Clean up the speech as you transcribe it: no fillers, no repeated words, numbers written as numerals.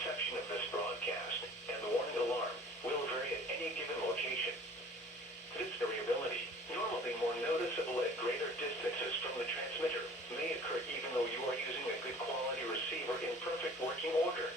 reception of this broadcast, and the warning alarm will vary at any given location. This variability, normally more noticeable at greater distances from the transmitter, may occur even though you are using a good quality receiver in perfect working order.